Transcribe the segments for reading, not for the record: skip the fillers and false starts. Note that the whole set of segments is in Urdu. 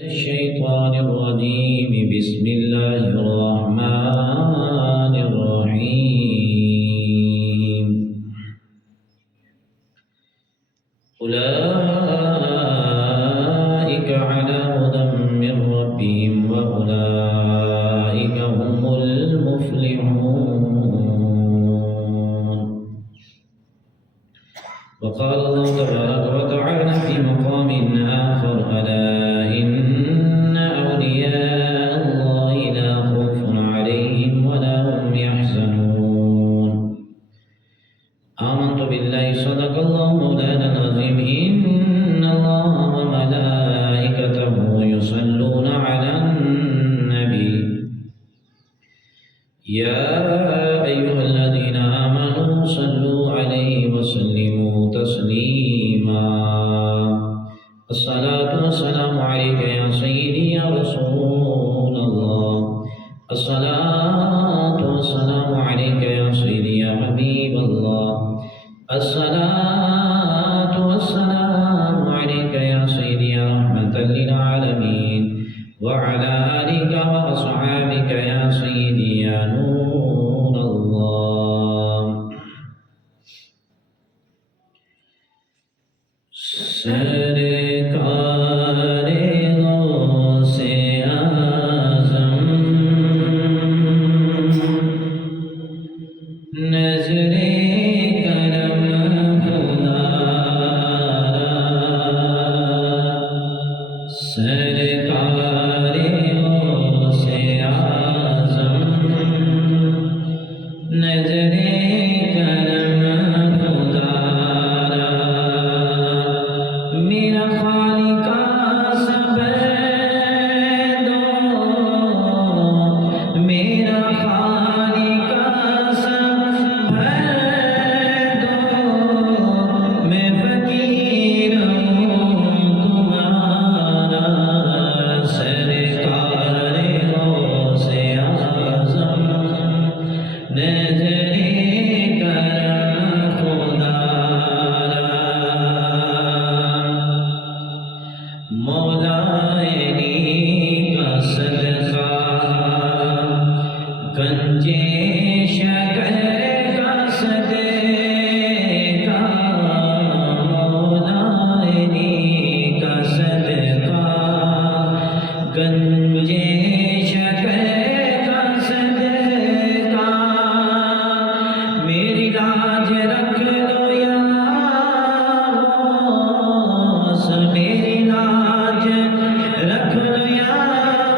الشيطان الرجيم بسم الله الرحمن الرحيم أولئك على هدى من ربهم وأولئك هم المفلحون. وقال الله تبارك وتعالى في مقام آخر ألا إن أولياء الله لا خوف عليهم ولا هم يحزنون. آمنت بالله صدق الله مولانا العظيم إن الله وملائكته يصلون على النبي يا أيها الذين آمنوا صلوا عليه وسلموا تسليما. الصلاة والسلام عليك يا سيدي يا رسول الله. الصلاة والسلام عليك يا سيدي يا حبيب الله. الصلاة والسلام عليك يا سيدي يا رحمة للعالمين وعلى آلك وأصحابك يا سيدي يا نور الله. سرکار غوث اعظم نظر کرم خدا سرکار غوث اعظم نظر کرم خدا میرا خالقہ سب دو میرا خالقہ سب دو میں فقیر ہوں تمہارا سرکار غوث اعظم نظر کرم خدا مولائے کا صدقہ گنجے شکر کا صدقہ مولائے کا صدقہ گنجے شکر کا صدقہ میری لاج رکھ لو یا غوث میری لاج رکھ لو یا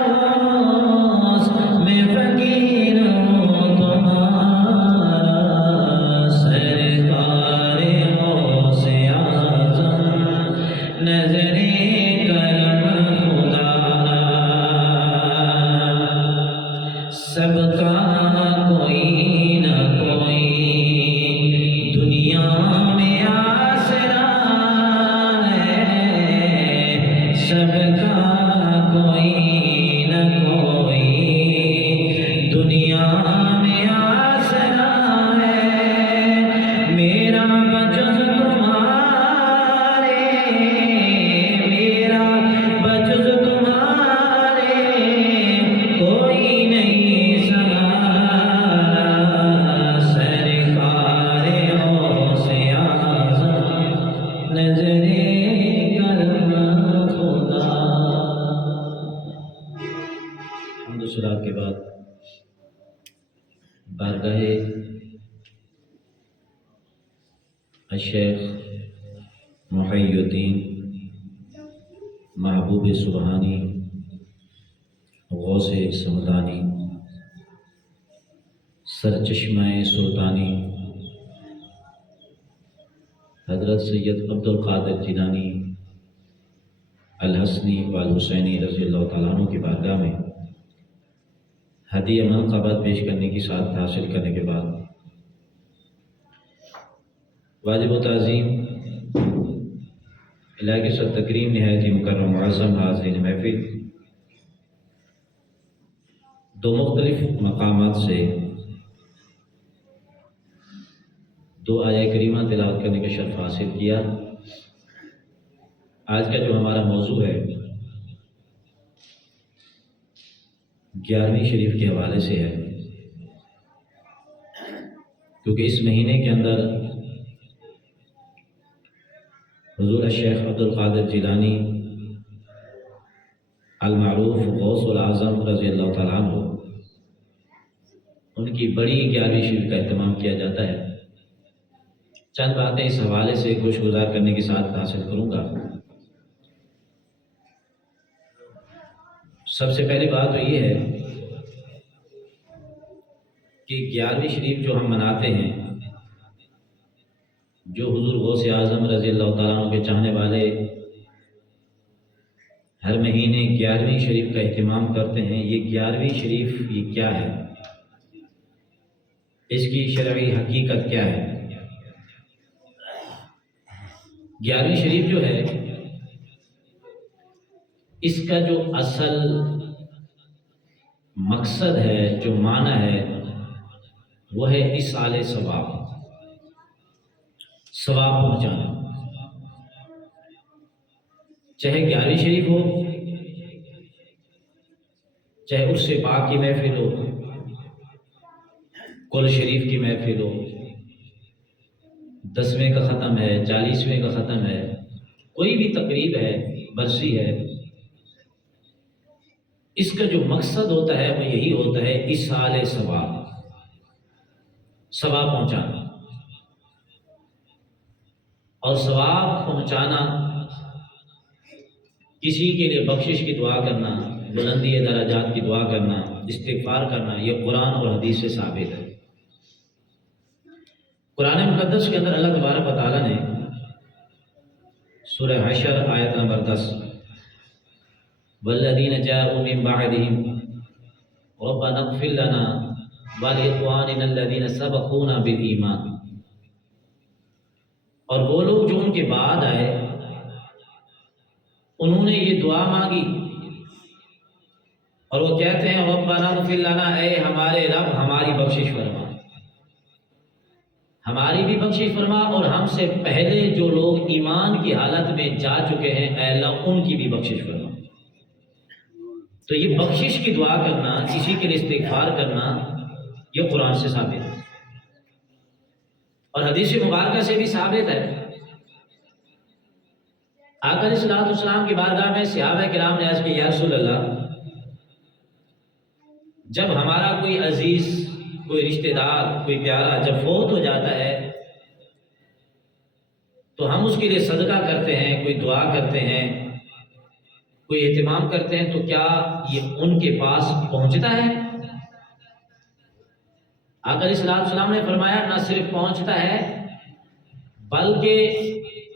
غوث میں فقیر ہوں تمہارا سرکار غوث اعظم نظر کرم خدا سب کا کوئی نہ کوئی دنیا میں آسرا ہے سب کا کوئی نہ کوئی دنیا میں آسرا ہے میرا بجز تمہارے میرا بجز تمہارے کوئی نہیں سہارا سرکار غوث اعظم نظر کرم خدا. حمد و ثنا کے بعد بارگاہ الشیخ محی الدین محبوب سبحانی غوث سمدانی سرچشمہ سلطانی حضرت سید عبد القادر جیلانی الحسنی والحسینی رضی اللہ تعالیٰ عنہ کی بارگاہ میں ہدیہ منقبت پیش کرنے کی سعادت حاصل کرنے کے بعد واجب و تعظیم الہی کی تکریم نہایت ہی مکرم معظم حاضرین محفل دو مختلف مقامات سے دو آیہ کریمہ تلاوت کرنے کا شرف حاصل کیا. آج کا جو ہمارا موضوع ہے 11ویں شریف کے حوالے سے ہے، کیونکہ اس مہینے کے اندر حضور شیخ عبدالقادر جیلانی المعروف غوث العظم رضی اللہ تعالیٰ عنہ، ان کی بڑی 11ویں شریف کا اہتمام کیا جاتا ہے۔ چند باتیں اس حوالے سے گوش گزار کرنے کے ساتھ حاصل کروں گا۔ سب سے پہلی بات تو یہ ہے کہ 11ویں شریف جو ہم مناتے ہیں، جو حضور غوث اعظم رضی اللہ تعالیٰ عنہ کے چاہنے والے ہر مہینے 11ویں شریف کا اہتمام کرتے ہیں، یہ 11ویں شریف یہ کیا ہے، اس کی شرعی حقیقت کیا ہے؟ 11ویں شریف جو ہے، اس کا جو اصل مقصد ہے، جو معنی ہے، وہ ہے ایصال ثواب پہنچانا۔ چاہے 11ویں شریف ہو، چاہے عرس پاک کی محفل ہو، کل شریف کی محفل ہو، 10ویں کا ختم ہے، 40ویں کا ختم ہے، کوئی بھی تقریب ہے، برسی ہے، اس کا جو مقصد ہوتا ہے وہ یہی ہوتا ہے ایصال ثواب پہنچانا۔ اور ثواب پہنچانا، کسی کے لیے بخشش کی دعا کرنا، بلندی درجات کی دعا کرنا، استغفار کرنا، یہ قرآن اور حدیث سے ثابت ہے۔ قرآن مقدس کے اندر اللہ تبارک و تعالیٰ نے سورہ حشر آیت نمبر 10 والذین جاءوا من بعدهم ربنا اغفر لنا ولاخواننا الذین سبقونا بالایمان، اور وہ لوگ جو ان کے بعد آئے انہوں نے یہ دعا مانگی اور وہ کہتے ہیں ربنا اغفر لنا، اے ہمارے رب ہماری بخشش فرما، ہماری بھی بخشش فرما، اور ہم سے پہلے جو لوگ ایمان کی حالت میں جا چکے ہیں اے اللہ ان کی بھی بخشش فرما۔ تو یہ بخشش کی دعا کرنا، کسی کے لیے استغفار کرنا، یہ قرآن سے ثابت ہے اور حدیث مبارکہ سے بھی ثابت ہے۔ آقا علیہ الصلوۃ والسلام کی بارگاہ میں صحابہ کرام نے عرض کیا یا رسول اللہ، جب ہمارا کوئی عزیز، کوئی رشتہ دار، کوئی پیارا جب فوت ہو جاتا ہے تو ہم اس کے لیے صدقہ کرتے ہیں، کوئی دعا کرتے ہیں، کوئی اہتمام کرتے ہیں، تو کیا یہ ان کے پاس پہنچتا ہے؟ آقا علیہ السلام نے فرمایا نہ صرف پہنچتا ہے بلکہ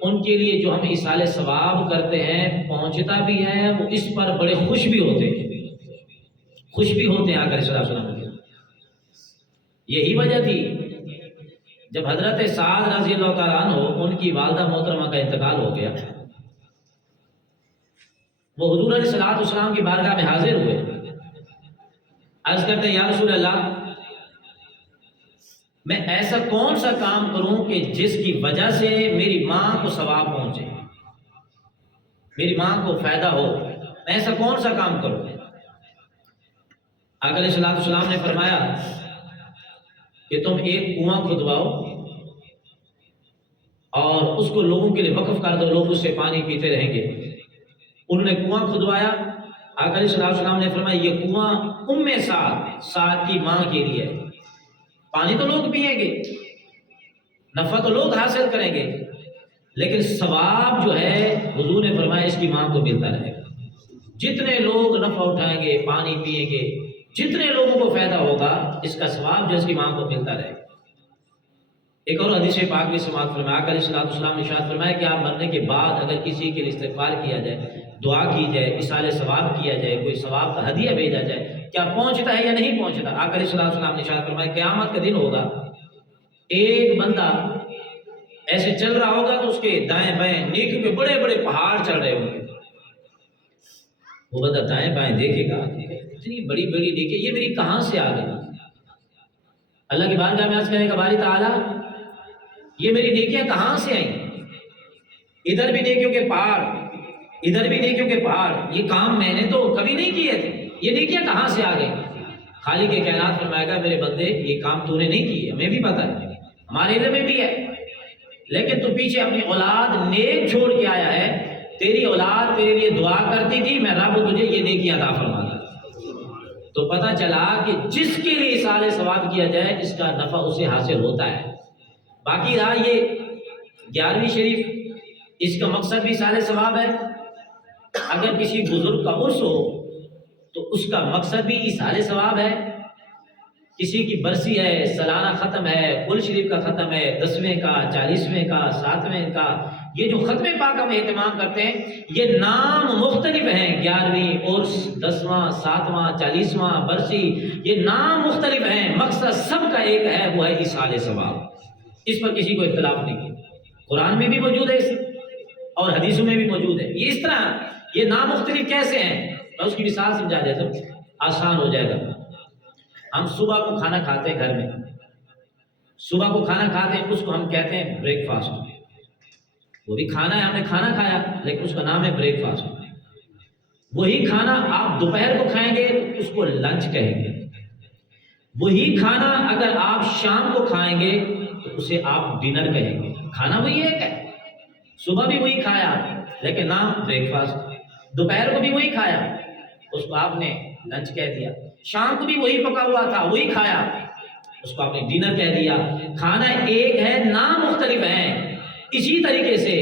ان کے لیے جو ہم ایصال ثواب کرتے ہیں پہنچتا بھی ہے، وہ اس پر بڑے خوش بھی ہوتے ہیں آقا علیہ السلام۔ یہی وجہ تھی جب حضرت سعد رضی اللہ تعالیٰ عنہ ان کی والدہ محترمہ کا انتقال ہو گیا، وہ حضور علیہ السلام کی بارگاہ میں حاضر ہوئے، عرض کرتے ہیں یا رسول اللہ، میں ایسا کون سا کام کروں کہ جس کی وجہ سے میری ماں کو ثواب پہنچے، میری ماں کو فائدہ ہو، میں ایسا کون سا کام کروں؟ آقا علیہ السلام نے فرمایا کہ تم ایک کنواں کھدواؤ اور اس کو لوگوں کے لیے وقف کر دو، لوگ اس سے پانی پیتے رہیں گے۔ انہوں نے کنواں کھدوایا، آقا علیہ السلام نے فرمایا یہ کنواں سعد کی ماں کے لیے ہے، پانی تو لوگ پئیں گے، نفع تو لوگ حاصل کریں گے، لیکن ثواب جو ہے حضور نے فرمایا اس کی ماں کو ملتا رہے گا۔ جتنے لوگ نفع اٹھائیں گے، پانی پئیں گے، جتنے لوگوں کو فائدہ ہوگا، اس کا ثواب جو اس کی ماں کو ملتا رہے گا۔ ایک اور حدیث پاک میں سماعت فرمایا، آقا علیہ السلام نے ارشاد فرمایا کہ آپ مرنے کے بعد اگر کسی کے لیے استغفار کیا جائے، دعا کی جائے، ایصال ثواب کیا جائے، کوئی ثواب کا ہدیہ بھیجا جائے، کیا پہنچتا ہے یا نہیں پہنچتا؟ آقا علیہ السلام نے ارشاد فرمایا قیامت کا دن ہوگا، ایک بندہ ایسے چل رہا ہوگا تو اس کے دائیں بائیں نیکیوں کے بڑے بڑے پہاڑ چل رہے ہوں گے، وہ بندہ دائیں بائیں دیکھے گا اتنی بڑی بڑی نیکی یہ میری کہاں سے آ گئی؟ اللہ کی بارگاہ میں عرض کرنے کا باری تعالیٰ یہ میری نیکیاں کہاں سے آئیں؟ ادھر بھی نیکیوں کے پہاڑ، ادھر بھی نیکیوں کے پہاڑ. یہ کام میں نے تو کبھی نہیں کیے تھے، یہ نیکیاں کہاں سے آ گئی؟ خالق کے کائنات فرمائے گا میرے بندے یہ کام تو نے نہیں کیے، ہمیں بھی پتہ ہے، ہمارے علم میں بھی ہے، لیکن تو پیچھے اپنی اولاد نیک چھوڑ کے آیا ہے. تیری اولاد تیرے لیے دعا کرتی تھی، میں رب تجھے یہ نیکی عطا فرماتا. تو پتہ چلا کہ جس کے لیے اصالہ ثواب کیا جائے اس کا نفع اسے حاصل ہوتا ہے. باقی رہا یہ 11ویں شریف، اس کا مقصد بھی اصالہ ثواب ہے. اگر کسی بزرگ کا عرس ہو تو اس کا مقصد بھی اصالہ ثواب ہے. کسی کی برسی ہے، سالانہ ختم ہے، قرآن شریف کا ختم ہے، 10ویں کا، 40ویں کا، 7ویں کا، یہ جو ختم پاک ہم اہتمام کرتے ہیں یہ نام مختلف ہیں. 11ویں عرس، 10واں، 7واں، 40واں برسی، یہ نام مختلف ہیں، مقصد سب کا ایک ہے، وہ ہے اصالہ ثواب. اس پر کسی کو اختلاف نہیں. قرآن میں بھی موجود ہے اور حدیثوں میں بھی موجود ہے. یہ اس طرح یہ نام مختلف کیسے ہیں؟ میں اس کی مثال سمجھا دیتا ہوں، آسان ہو جائے گا. ہم صبح کو کھانا کھاتے ہیں گھر میں، صبح کو کھانا کھاتے ہیں، اس کو ہم کہتے ہیں بریک فاسٹ. وہ بھی کھانا ہے، ہم نے کھانا کھایا لیکن اس کا نام ہے بریک فاسٹ. وہی کھانا آپ دوپہر کو کھائیں گے اس کو لنچ کہیں گے. وہی کھانا اگر آپ شام کو کھائیں گے تو اسے آپ ڈنر کہیں گے. کھانا وہی ہے، صبح بھی وہی کھایا لیکن نام بریک فاسٹ. دوپہر کو بھی وہی کھایا، اس کو آپ نے لنچ کہہ دیا. شام کو بھی وہی پکا ہوا تھا، وہی کھایا، اس کو آپ نے ڈنر کہہ دیا. کھانا ایک ہے، نام مختلف ہیں. اسی طریقے سے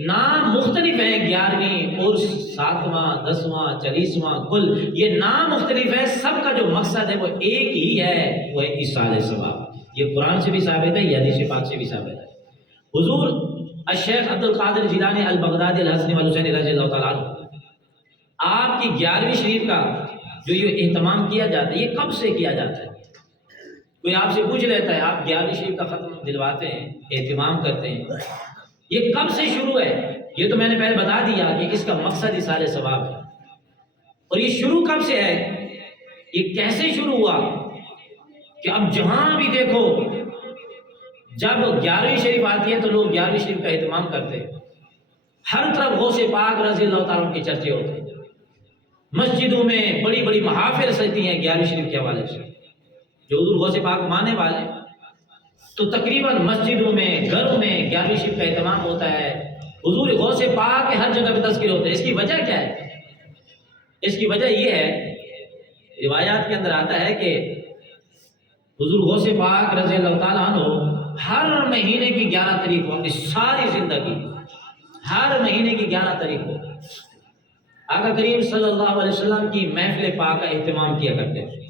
نام مختلف ہیں، 11ویں عرس، 7واں، 10واں، 40واں، کل یہ نام مختلف ہے، سب کا جو مقصد ہے وہ ایک ہی ہے، وہ ہے اصالہ ثواب. یہ قرآن سے بھی ثابت ہے، یہ حدیث پاک سے بھی ثابت ہے. حضور الشیخ عبد القادر جیلانی البغدادی الحسنی والحسینی رضی اللہ تعالیٰ عنہ، آپ کی 11ویں شریف کا جو یہ اہتمام کیا جاتا ہے یہ کب سے کیا جاتا ہے؟ کوئی آپ سے پوچھ لیتا ہے آپ 11ویں شریف کا ختم دلواتے ہیں، اہتمام کرتے ہیں، یہ کب سے شروع ہے؟ یہ تو میں نے پہلے بتا دیا کہ اس کا مقصد اصالہ ثواب ہے. اور یہ شروع کب سے ہے، یہ کیسے شروع ہوا کہ اب جہاں بھی دیکھو جب 11ویں شریف آتی ہے تو لوگ 11ویں شریف کا اہتمام کرتے ہیں. ہر طرف غوث پاک رضی اللہ تعالیٰ کے چرچے ہوتے ہیں. مسجدوں میں بڑی بڑی محافل سجتی ہیں 11ویں شریف کے حوالے سے. جو حضور غوث پاک ماننے والے تو تقریباً مسجدوں میں، گھروں میں 11ویں شریف کا اہتمام ہوتا ہے. حضور غوث پاک کے ہر جگہ پہ تذکر ہوتے ہیں. اس کی وجہ کیا ہے؟ اس کی وجہ یہ ہے، روایات کے اندر آتا ہے کہ حضور غوث پاک رضی اللہ تعالیٰ عنہ ہر مہینے کی 11 تاریخ کو، اپنی ساری زندگی ہر مہینے کی 11 تاریخ کو آقا کریم صلی اللہ علیہ وسلم کی محفل پاک کا اہتمام کیا کرتے ہیں.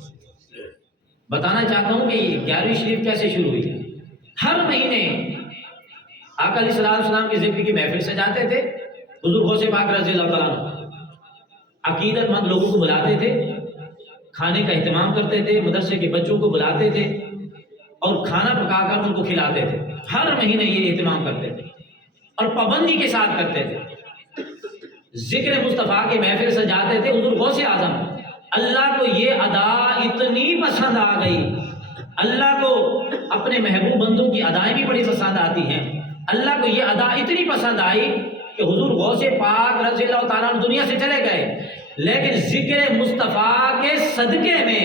بتانا چاہتا ہوں کہ یہ 11ویں شریف کیسے شروع ہوئی. ہر مہینے آقا علیہ السلام کے ذکر کی محفل سجاتے تھے. حضور غوث پاک رضی اللہ تعالیٰ عنہ عقیدت مند لوگوں کو بلاتے تھے، کھانے کا اہتمام کرتے تھے، مدرسے کے بچوں کو بلاتے تھے اور کھانا پکا کر ان کو کھلاتے تھے. ہر مہینے یہ اہتمام کرتے تھے اور پابندی کے ساتھ کرتے تھے. ذکر مصطفیٰ کی محفل سجاتے تھے. حضور غوث اعظم، اللہ کو یہ ادا اتنی پسند آ گئی، اللہ کو اپنے محبوب بندوں کی ادائیں بھی بڑی پسند آتی ہیں. اللہ کو یہ ادا اتنی پسند آئی کہ حضور غوث پاک رضی اللہ تعالیٰ عنہ دنیا سے چلے گئے، لیکن ذکر مصطفیٰ کے صدقے میں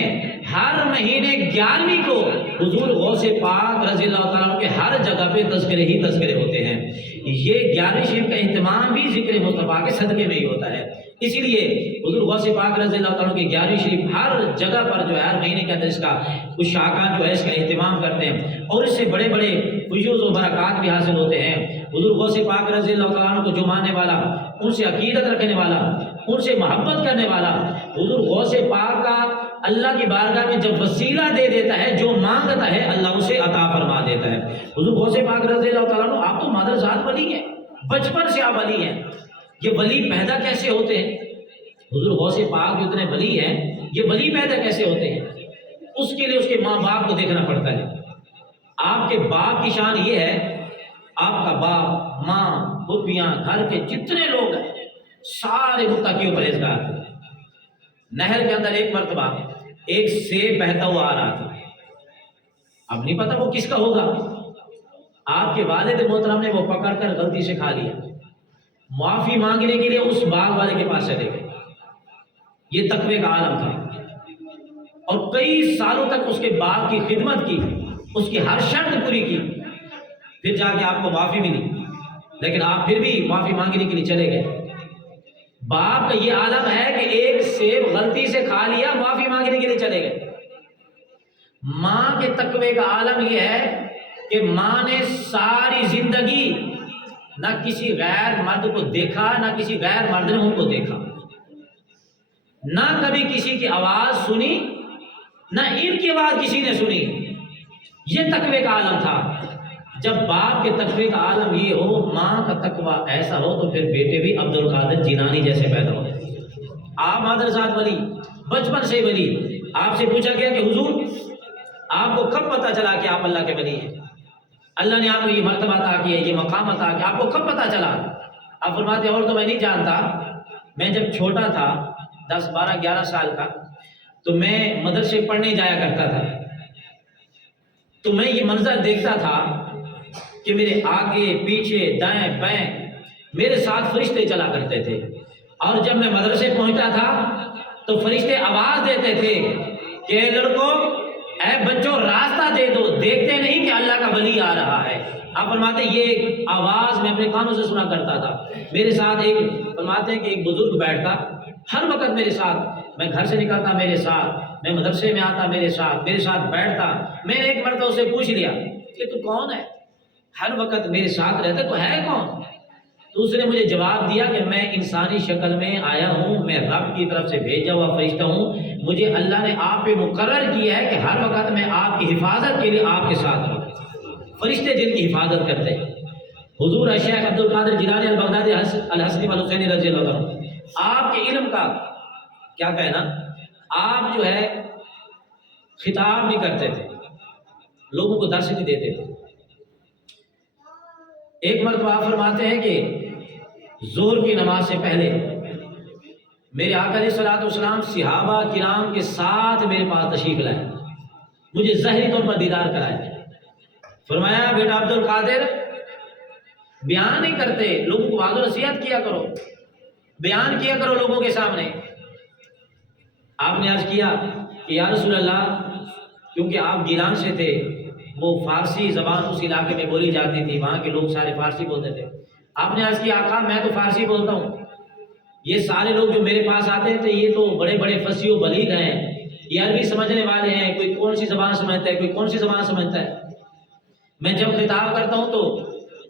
ہر مہینے 11ویں کو حضور غوث پاک رضی اللہ تعالیٰ عنہ کے ہر جگہ پہ تذکرے ہی تذکرے ہوتے ہیں. یہ 11ویں شریف کا اہتمام بھی ذکر مصطفیٰ کے صدقے میں ہی ہوتا ہے. اسی لیے حضور غوث پاک رضی اللہ تعالیٰ کی 11ویں شریف ہر جگہ پر جو ہے ہر مہینے کے اندر اس کا کچھ شاخان جو ہے اس کا اہتمام کرتے ہیں اور اس سے بڑے بڑے فیوز و برکات بھی حاصل ہوتے ہیں. حضور غوث پاک رضی اللہ تعالیٰ کو جو ماننے والا، ان سے عقیدت رکھنے والا، ان سے محبت کرنے والا، حضور غوث پاک کا اللہ کی بارگاہ میں جب وسیلہ دے دیتا ہے، جو مانگتا ہے اللہ اسے عطا فرما دیتا ہے. حضور غوث پاک رضی اللہ تعالیٰ آپ تو مادر ذات ولی ہیں، بچپن سے آپ ولی ہیں. یہ ولی پیدا کیسے ہوتے ہیں؟ حضور غوث پاک جو اتنے ولی ہیں، یہ ولی پیدا کیسے ہوتے ہیں؟ اس کے لیے اس کے ماں باپ کو دیکھنا پڑتا ہے. آپ کے باپ کی شان یہ ہے، آپ کا باپ، ماں، پھوپھیاں، گھر کے جتنے لوگ ہیں سارے متقی و پرہیزگار تھے. نہر کے اندر ایک مرتبہ ایک سیب بہتا ہوا آ رہا تھا. اب نہیں پتا وہ کس کا ہوگا. آپ کے والد محترم نے وہ پکڑ کر غلطی سے کھا لیا. معافی مانگنے کے لیے اس باغ والے کے پاس چلے گئے. یہ تقوی کا عالم تھا اور کئی سالوں تک اس کے باغ کی خدمت کی، اس کی ہر شرط پوری کی. پھر جا کے آپ کو معافی ملی، لیکن آپ پھر بھی معافی مانگنے کے لیے چلے گئے. باپ کا یہ عالم ہے کہ ایک سیب غلطی سے کھا لیا، معافی مانگنے کے لیے چلے گئے. ماں کے تقوی کا عالم یہ ہے کہ ماں نے ساری زندگی نہ کسی غیر مرد کو دیکھا، نہ کسی غیر مرد نے ان کو دیکھا، نہ کبھی کسی کی آواز سنی، نہ ان کی آواز کسی نے سنی. یہ تقوی کا عالم تھا. جب باپ کے تقوی کا عالم یہ ہو، ماں کا تقوی ایسا ہو، تو پھر بیٹے بھی عبد القادر جیلانی جیسے پیدا ہوتے. آپ مادرزاد ولی، بچپن سے ولی. آپ سے پوچھا گیا کہ حضور آپ کو کب پتہ چلا کہ آپ اللہ کے ولی ہیں؟ اللہ نے آپ کو یہ مرتبہ عطا کیا، یہ مقام عطا کیا، آپ کو کب پتہ چلا؟ آپ فرماتے اور تو میں نہیں جانتا. میں جب چھوٹا تھا، 10 12 11 سال کا، تو میں مدرسے پڑھنے جایا کرتا تھا. تو میں یہ منظر دیکھتا تھا کہ میرے آگے پیچھے دائیں بائیں میرے ساتھ فرشتے چلا کرتے تھے. اور جب میں مدرسے پہنچتا تھا تو فرشتے آواز دیتے تھے کہ اے لڑکوں، اے بچوں، راستہ دے دو، دیکھتے نہیں کہ اللہ کا ولی آ رہا ہے. آپ فرماتے ہیں یہ آواز میں اپنے کانوں سے سنا کرتا تھا. میرے ساتھ فرماتے ہیں کہ ایک بزرگ بیٹھتا ہر وقت میرے ساتھ. میں گھر سے نکلتا میرے ساتھ، میں مدرسے میں آتا میرے ساتھ بیٹھتا. میں نے ایک مرتبہ اسے پوچھ لیا کہ تو کون ہے؟ ہر وقت میرے ساتھ رہتا، تو ہے کون؟ تو اس نے مجھے جواب دیا کہ میں انسانی شکل میں آیا ہوں، میں رب کی طرف سے بھیجا ہوا فرشتہ ہوں. مجھے اللہ نے آپ پہ مقرر کیا ہے کہ ہر وقت میں آپ کی حفاظت کے لیے آپ کے ساتھ رہوں. فرشتے جن کی حفاظت کرتے ہیں. حضور شیخ عبد القادر جیلانی البغدادی الحسنی والحسینی رضی اللہ عنہ، آپ کے علم کا کیا کہنا، آپ جو ہے خطاب نہیں کرتے تھے، لوگوں کو درس نہیں دیتے تھے. ایک مرتبہ آپ فرماتے ہیں کہ ظہر کی نماز سے پہلے میرے آقا علیہ الصلوۃ والسلام صحابہ کرام کے ساتھ میرے پاس تشریف لائے، مجھے ظاہری طور پر دیدار کرائے. فرمایا بیٹا عبد القادر، بیان نہیں کرتے، لوگوں کو وعظ و نصیحت کیا کرو، بیان کیا کرو لوگوں کے سامنے. آپ نے عرض کیا کہ یا رسول اللہ، کیونکہ آپ گیلان سے تھے، وہ فارسی زبان اس علاقے میں بولی جاتی تھی، وہاں کے لوگ سارے فارسی بولتے تھے. آپ نے عرض کیا آقا میں تو فارسی بولتا ہوں، یہ سارے لوگ جو میرے پاس آتے تھے یہ تو بڑے بڑے فصیح و بلیغ ہیں، یہ عربی سمجھنے والے ہیں، کوئی کون سی زبان سمجھتا ہے، کوئی کون سی زبان سمجھتا ہے. میں جب خطاب کرتا ہوں تو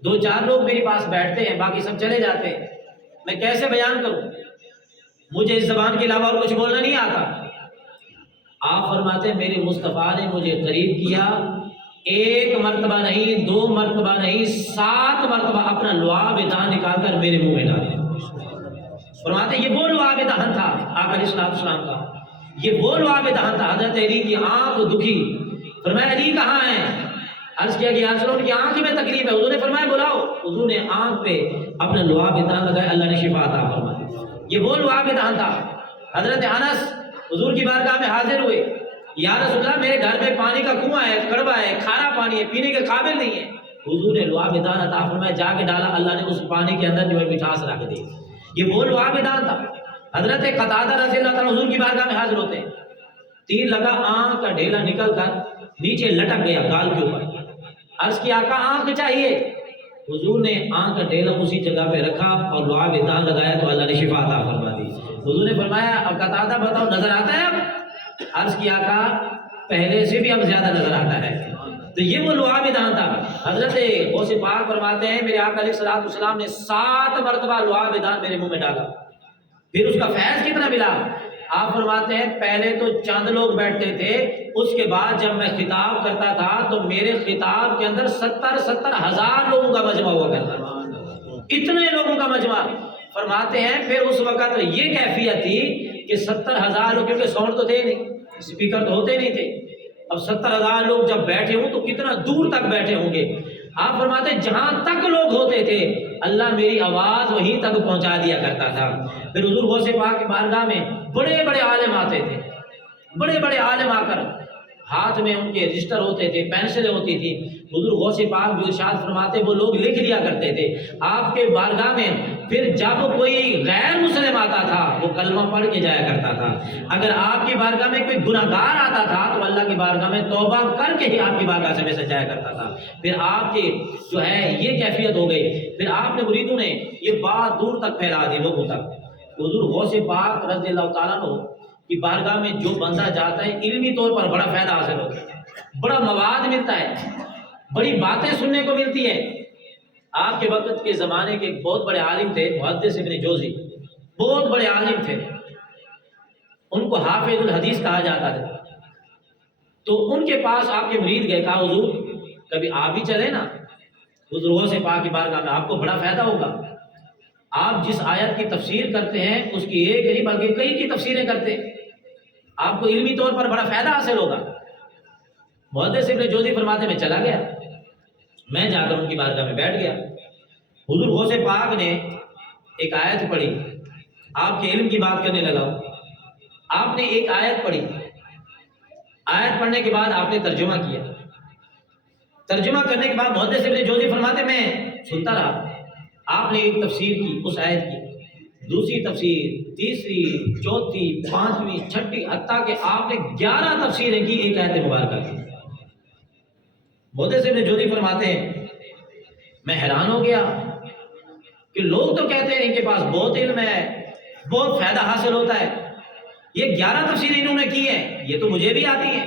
2 4 لوگ میرے پاس بیٹھتے ہیں، باقی سب چلے جاتے ہیں. میں کیسے بیان کروں؟ مجھے اس زبان کے علاوہ اور کچھ بولنا نہیں آتا. آپ فرماتے ہیں میرے مصطفیٰ نے مجھے قریب کیا، 1 مرتبہ نہیں، 2 مرتبہ نہیں، 7 مرتبہ اپنا لعاب دہن نکال کر میرے منہ میں ڈالے. فرماتے ہیں یہ وہ لعاب دہن تھا آقا علیہ السلام کا، یہ وہ لعاب دہن تھا. حضرت علی کی آنکھ دکھی. فرمایا علی کہاں ہیں؟ عرض کیا کہ یا رسول اللہ ان کی آنکھ میں تکلیف ہے. حضور نے فرمایا بلاؤ. حضور نے آنکھ پہ اپنا لعاب دہن لگایا، اللہ نے شفا عطا فرمائی. یہ وہ لعاب دہن تھا. حضرت انس حضور کی بارگاہ میں حاضر ہوئے، یا رسول اللہ میرے گھر میں پانی کا کنواں ہے، کڑوا ہے، کھارا پانی ہے، پینے کے قابل نہیں ہے. حضور نے لعاب دہن عطا فرمایا، جا کے ڈالا، اللہ نے اس پانی کے اندر جو ہے مٹھاس رکھ دی. یہ وہ لعاب دہن تھا. حضرت قتادہ رضی اللہ تعالیٰ حضور کی بارگاہ میں حاضر ہوتے ہیں، تیر لگا، آنکھ کا ڈھیلا نکل کر نیچے لٹک گیا گال کے اوپر. عرض کیا آقا آنکھ چاہیے. حضور نے آنکھ کا ڈھیلا اسی جگہ پہ رکھا اور لعاب دہن لگایا تو اللہ نے شفا عطا فرما دی. حضور نے فرمایا اب قتادہ بتاؤ نظر آتا ہے اب؟ عرض کیا آقا پہلے سے بھی اب زیادہ نظر آتا ہے. تو یہ وہ لعاب دہن تھا. حضرت غوث پاک فرماتے ہیں میرے آقا علیہ السلام نے 7 مرتبہ لعاب دہن میرے منہ میں ڈالا. پھر اس کا فیض کتنا ملا. آپ فرماتے ہیں پہلے تو چند لوگ بیٹھتے تھے، اس کے بعد جب میں خطاب کرتا تھا تو میرے خطاب کے اندر 70 ہزار لوگوں کا مجمع ہوا کرتا تھا. اتنے لوگوں کا مجمع. فرماتے ہیں پھر اس وقت یہ کیفیت تھی کہ 70,000 لوگ، کیونکہ ساؤنڈ تو تھے نہیں، اسپیکر تو ہوتے نہیں تھے. اب 70,000 لوگ جب بیٹھے ہوں تو کتنا دور تک بیٹھے ہوں گے. آپ فرماتے ہیں جہاں تک لوگ ہوتے تھے اللہ میری آواز وہیں تک پہنچا دیا کرتا تھا. پھر حضور غوث پاک کی بارگاہ میں بڑے بڑے عالم آتے تھے، بڑے بڑے عالم آ کر ہاتھ میں ان کے رجسٹر ہوتے تھے، پینسلیں ہوتی تھی، حضور غوث پاک جو ارشاد فرماتے وہ لوگ لکھ لیا کرتے تھے آپ کے بارگاہ میں، پھر جب کوئی غیر مسلم آتا تھا وہ کلمہ پڑھ کے جایا کرتا تھا، اگر آپ کی بارگاہ میں کوئی گناہ گار آتا تھا تو اللہ کی بارگاہ میں توبہ کر کے ہی آپ کی بارگاہ سے ویسے جایا کرتا تھا۔ پھر آپ کے جو ہے یہ کیفیت ہو گئی، پھر آپ نے مریدوں نے یہ بات دور تک پھیلا دی لوگوں تک۔ حضور غوث پاک رضی اللہ تعالیٰ عنہ کی بارگاہ میں جو بندہ جاتا ہے علمی طور پر بڑا فائدہ حاصل ہوتا ہے، بڑا مواد ملتا ہے، بڑی باتیں سننے کو ملتی ہیں۔ آپ کے وقت کے زمانے کے ایک بہت بڑے عالم تھے محدث ابن جوزی، بہت بڑے عالم تھے، ان کو حافظ الحدیث کہا جاتا تھا۔ تو ان کے پاس آپ کے مرید گئے، کہا حضور کبھی آپ بھی چلے نا حضور غوث پاک کی بارگاہ میں، آپ کو بڑا فائدہ ہوگا۔ آپ جس آیت کی تفسیر کرتے ہیں اس کی ایک نہیں بلکہ کئی کی تفسیریں کرتے ہیں، آپ کو علمی طور پر بڑا فائدہ حاصل ہوگا۔ محدث ابن جوزی فرماتے میں چلا گیا، میں جا کر ان کی بارگاہ میں بیٹھ گیا۔ حضور غوث پاک نے ایک آیت پڑھی، آپ کے علم کی بات کرنے لگا، آپ نے ایک آیت پڑھی، آیت پڑھنے کے بعد آپ نے ترجمہ کیا، ترجمہ کرنے کے بعد محدث ابن جوزی فرماتے میں سنتا رہا، آپ نے ایک تفسیر کی اس آیت کی، دوسری تفسیر، تیسری، چوتھی، پانچویں، چھٹی، حتیٰ کہ آپ نے 11 تفسیریں کی ایک آیت مبارکہ کی۔ محدث ابن جوزی فرماتے ہیں میں حیران ہو گیا کہ لوگ تو کہتے ہیں ان کے پاس بہت علم ہے، بہت فائدہ حاصل ہوتا ہے، یہ 11 تفسیریں انہوں نے کی ہیں، یہ تو مجھے بھی آتی ہیں،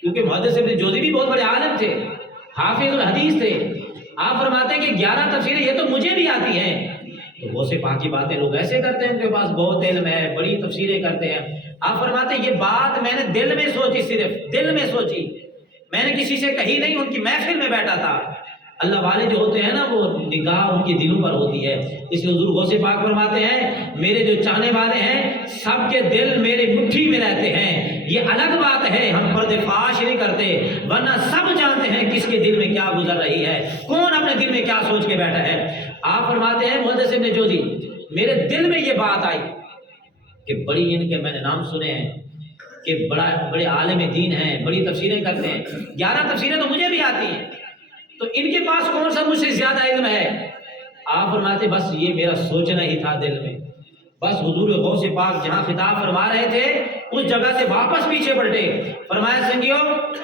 کیونکہ محدث ابن جوزی بھی بہت بڑے عالم تھے، حافظ الحدیث تھے۔ آپ فرماتے ہیں کہ 11 تفسیریں یہ تو مجھے بھی آتی ہیں۔ تو غوث پاک کی باتیں لوگ ایسے کرتے ہیں، ان کے پاس بہت علم ہے، بڑی تفسیریں کرتے ہیں۔ آپ فرماتے ہیں یہ بات میں نے دل میں سوچی، صرف دل میں سوچی، میں نے کسی سے کہی نہیں، ان کی محفل میں بیٹھا تھا۔ اللہ والے جو ہوتے ہیں نا وہ نگاہ ان کے دلوں پر ہوتی ہے، اس لیے حضور غوث پاک فرماتے ہیں میرے جو چاہنے والے ہیں سب کے دل میرے مٹھی میں رہتے ہیں۔ یہ الگ بات ہے ہم پردے فاش نہیں کرتے، ورنہ سب جانتے ہیں کس کے دل میں کیا گزر رہی ہے، کون اپنے دل میں کیا سوچ کے بیٹھا ہے۔ آپ فرماتے ہیں محدث ابن جوزی میرے دل میں یہ بات آئی کہ بڑی ان کے میں نے نام سنے ہیں کہ بڑے عالم دین ہیں، بڑی تفسیریں کرتے ہیں، 11 تفسیریں تو مجھے بھی آتی ہیں، تو ان کے پاس کون سا مجھ سے زیادہ علم ہے؟ آپ فرماتے بس یہ میرا سوچنا ہی تھا دل میں۔ بس حضور غوث پاک جہاں خطاب فرما رہے تھے اس جگہ سے واپس پیچھے پلٹے، فرمایا سنگیو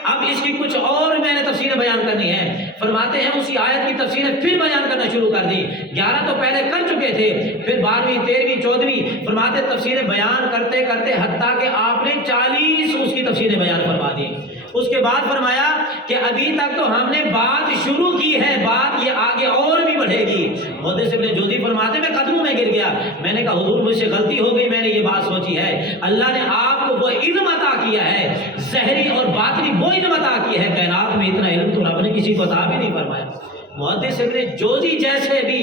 اب اس کی کچھ اور میں نے تفسیریں بیان کرنی ہے۔ فرماتے ہیں اسی آیت کی تفسیریں پھر بیان کرنا شروع کر دی، 11 تو پہلے کر چکے تھے، پھر 12ویں 13ویں 14ویں فرماتے تفسیریں بیان کرتے کرتے حتیٰ کہ آپ نے 40 اس کی تفسیریں بیان فرما دی۔ اس کے بعد فرمایا کہ ابھی تک تو ہم نے بات شروع کی ہے، بات یہ آگے اور بھی بڑھے گی۔ محدث ابن جوزی فرماتے میں قدموں میں گر گیا، میں نے کہا حضور مجھ سے غلطی ہو گئی، میں نے یہ بات سوچی ہے، اللہ نے آپ کو وہ علم عطا کیا ہے، ظاہری اور باطنی وہ علم عطا کیا ہے، کائنات میں اتنا علم تو رب نے کسی کو عطا بھی نہیں فرمایا۔ محدث ابن جوزی جیسے بھی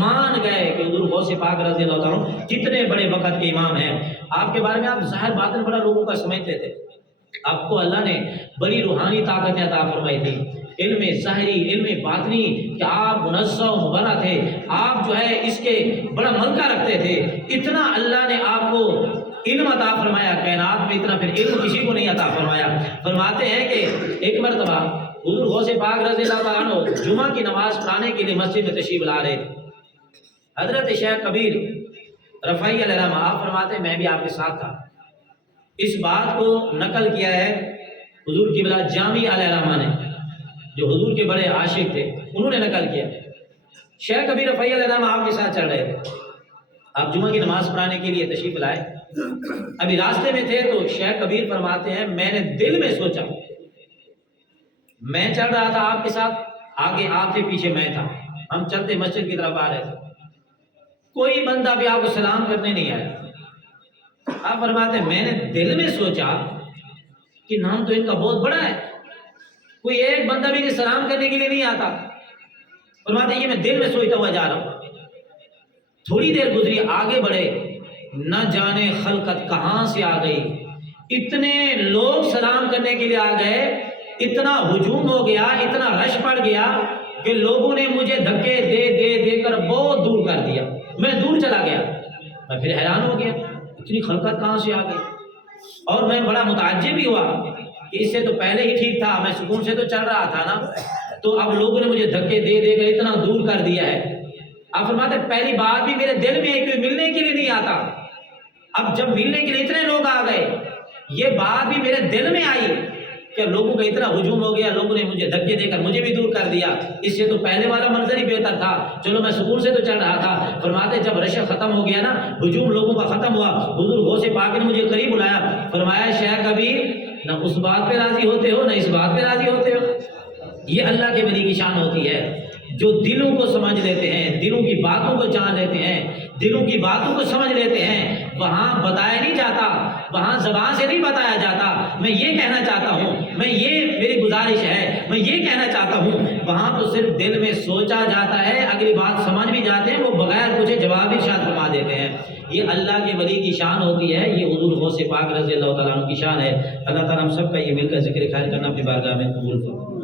مان گئے کہ حضور غوث پاک رضی اللہ تعالیٰ جتنے بڑے وقت کے امام ہیں، آپ کے بارے میں آپ ظاہر باطن بڑا لوگوں کا سمجھتے تھے، آپ کو اللہ نے بڑی روحانی طاقتیں عطا فرمائی تھی، علم ظاہری، علم باطنی، کہ آپ منزہ و مبرہ تھے، آپ جو ہے اس کے بڑا ملکہ رکھتے تھے، اتنا اللہ نے آپ کو علم عطا فرمایا، کائنات میں اتنا پھر علم کسی کو نہیں عطا فرمایا۔ فرماتے ہیں کہ ایک مرتبہ حضور غوث پاک رضی اللہ عنہ جمعہ کی نماز پڑھانے کے لیے مسجد میں تشریف لا رہے تھے، حضرت شیخ کبیر رفاعی علیہ الرحمہ آپ فرماتے ہیں میں بھی آپ کے ساتھ تھا۔ اس بات کو نقل کیا ہے حضور کی بلا جامی علیہ الرحمہ نے، جو حضور کے بڑے عاشق تھے، انہوں نے نقل کیا۔ شیخ کبیر رفاعی علیہ الرحمہ آپ کے ساتھ چل رہے تھے، آپ جمعہ کی نماز پڑھانے کے لیے تشریف لائے، ابھی راستے میں تھے تو شیخ کبیر فرماتے ہیں میں نے دل میں سوچا، میں چل رہا تھا آپ کے ساتھ، آگے آپ تھے پیچھے میں تھا، ہم چلتے مسجد کی طرف آ رہے تھے، کوئی بندہ بھی آپ کو سلام کرنے نہیں آیا۔ آپ فرماتے ہیں میں نے دل میں سوچا کہ نام تو ان کا بہت بڑا ہے، کوئی ایک بندہ بھی سلام کرنے کے لیے نہیں آتا۔ فرماتے ہیں یہ میں دل میں سوچتا ہوا جا رہا ہوں، تھوڑی دیر گزری، آگے بڑھے، نہ جانے خلقت کہاں سے آ گئی، اتنے لوگ سلام کرنے کے لیے آ گئے، اتنا ہجوم ہو گیا، اتنا رش پڑ گیا کہ لوگوں نے مجھے دھکے دے دے دے کر بہت دور کر دیا، میں دور چلا گیا۔ میں پھر حیران ہو گیا اتنی خلقت کہاں سے آ گئی، اور میں بڑا متعجب بھی ہوا کہ اس سے تو پہلے ہی ٹھیک تھا، میں سکون سے تو چل رہا تھا نا۔ تو اب لوگوں نے مجھے دھکے دے دے کر اتنا دور کر دیا ہے. آپ فرماتے ہیں پہلی بات بھی میرے دل میں ہے کہ ملنے کے لیے نہیں آتا. اب جب ملنے کے لیے اتنے لوگ آ گئے، یہ بات بھی میرے دل میں آئی کہ لوگوں کا اتنا ہجوم ہو گیا، لوگوں نے مجھے دھکے دے کر مجھے بھی دور کر دیا. اس سے تو پہلے والا منظر ہی بہتر تھا، چلو میں سکون سے تو چل رہا تھا. فرماتے جب رش ختم ہو گیا نا، ہجوم لوگوں کا ختم ہوا، حضور غوث پاک نے مجھے قریب بلایا، فرمایا شیخ کبیر نہ اس بات پہ راضی ہوتے ہو نہ اس بات پہ راضی ہوتے ہو. یہ اللہ کے ولی کی شان ہوتی ہے، جو دلوں کو سمجھ لیتے ہیں، دلوں کی باتوں کو جان لیتے ہیں، دلوں کی باتوں کو سمجھ لیتے ہیں. وہاں بتایا نہیں جاتا، وہاں زبان سے نہیں بتایا جاتا. میں یہ کہنا چاہتا ہوں، میں یہ میری گزارش ہے، میں یہ کہنا چاہتا ہوں، وہاں تو صرف دل میں سوچا جاتا ہے، اگلی بات سمجھ بھی جاتے ہیں، وہ بغیر پوچھے جواب ارشاد فرما دیتے ہیں. یہ اللہ کے ولی کی شان ہوتی ہے، یہ حضور غوث پاک رضی اللہ تعالیٰ عنہ کی شان ہے. اللہ تعالیٰ ہم سب کا یہ مل کر ذکر خیر کرنا اپنی بارگاہ میں قبول کرے.